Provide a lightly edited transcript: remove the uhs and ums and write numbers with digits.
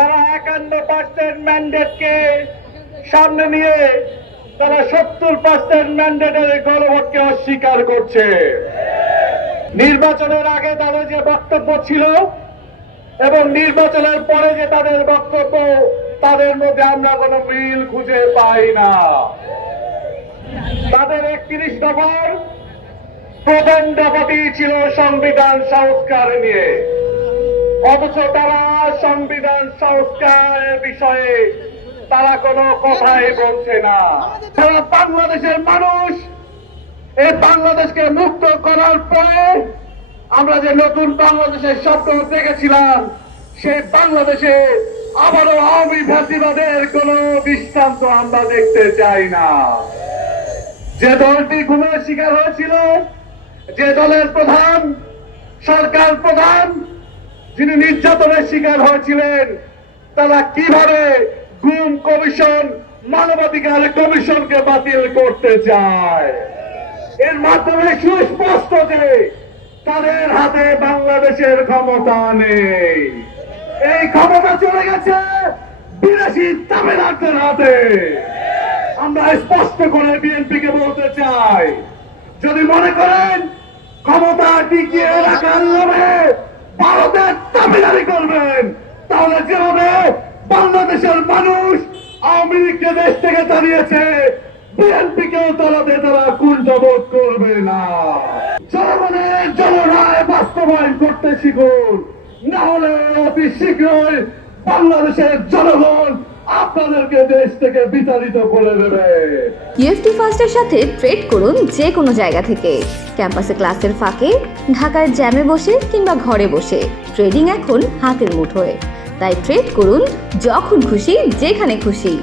তারা 51% ম্যান্ডেটকে সামনে নিয়ে তারা 70% ম্যান্ডেটের গণভোটকে অস্বীকার করছে। নির্বাচনের আগে তাদের যে বক্তব্য ছিল এবং নির্বাচনের পরে যে তাদের বক্তব্য, তাদের মধ্যে আমরা কোনো মিল খুঁজে পাই না। তাদের 31 দফার প্রধান দফাটি ছিল সংবিধান সংস্কার নিয়ে, অথচ তারা সংবিধান সংস্কারের বিষয়ে তারা কোনো কথাই বলছে না। তারা বাংলাদেশের মানুষ এই বাংলাদেশকে মুক্ত করার পরে আমরা যে নতুন বাংলাদেশের স্বপ্ন দেখেছিলাম, সেই বাংলাদেশে আবারও আওয়ামী ফ্যাসিবাদের কোন দৃষ্টান্ত আমরা দেখতে চাই না। যে দলটি গুমের শিকার হয়েছিল, যে দলের প্রধান, সরকার প্রধান যিনি নির্যাতনের শিকার হয়েছিলেন, তারা কিভাবে গুম কমিশন, মানবাধিকার কমিশনকে বাতিল করতে চায়? এর মাধ্যমে সুস্পষ্ট যে তাদের হাতে বাংলাদেশের ক্ষমতা নেই, এই ক্ষমতা চলে গেছে বিদেশি তামিলনাড়ুর হাতে। আমরা স্পষ্ট করে বিএনপিকে বলতে চাই, যদি মনে করেন ক্ষমতা টিকিয়ে রাখার লোভে ভারতের দাবিদারি করবেন, তাহলে যেভাবে বাংলাদেশের মানুষ আওয়ামী লীগকে দেশ থেকে তাড়িয়েছে, বিএনপিকেও তাড়াতে তারা কুণ্ঠাবোধ করবে না। জনগণের জনরায় বাস্তবায়ন করতে শিখুন, না হলে অতি শীঘ্রই বাংলাদেশের জনগণ আপনাদেরকে দেশ থেকে বিতাড়িত করে দেবে। ইউএফটি ফার্স্টের সাথে ট্রেড করুন যে কোনো জায়গা থেকে, ক্যাম্পাসে ক্লাসের ফাঁকে, ঢাকার জ্যামে বসে কিংবা ঘরে বসে। ট্রেডিং এখন হাতের মুঠোয়, তাই ট্রেড করুন যখন খুশি, যেখানে খুশি।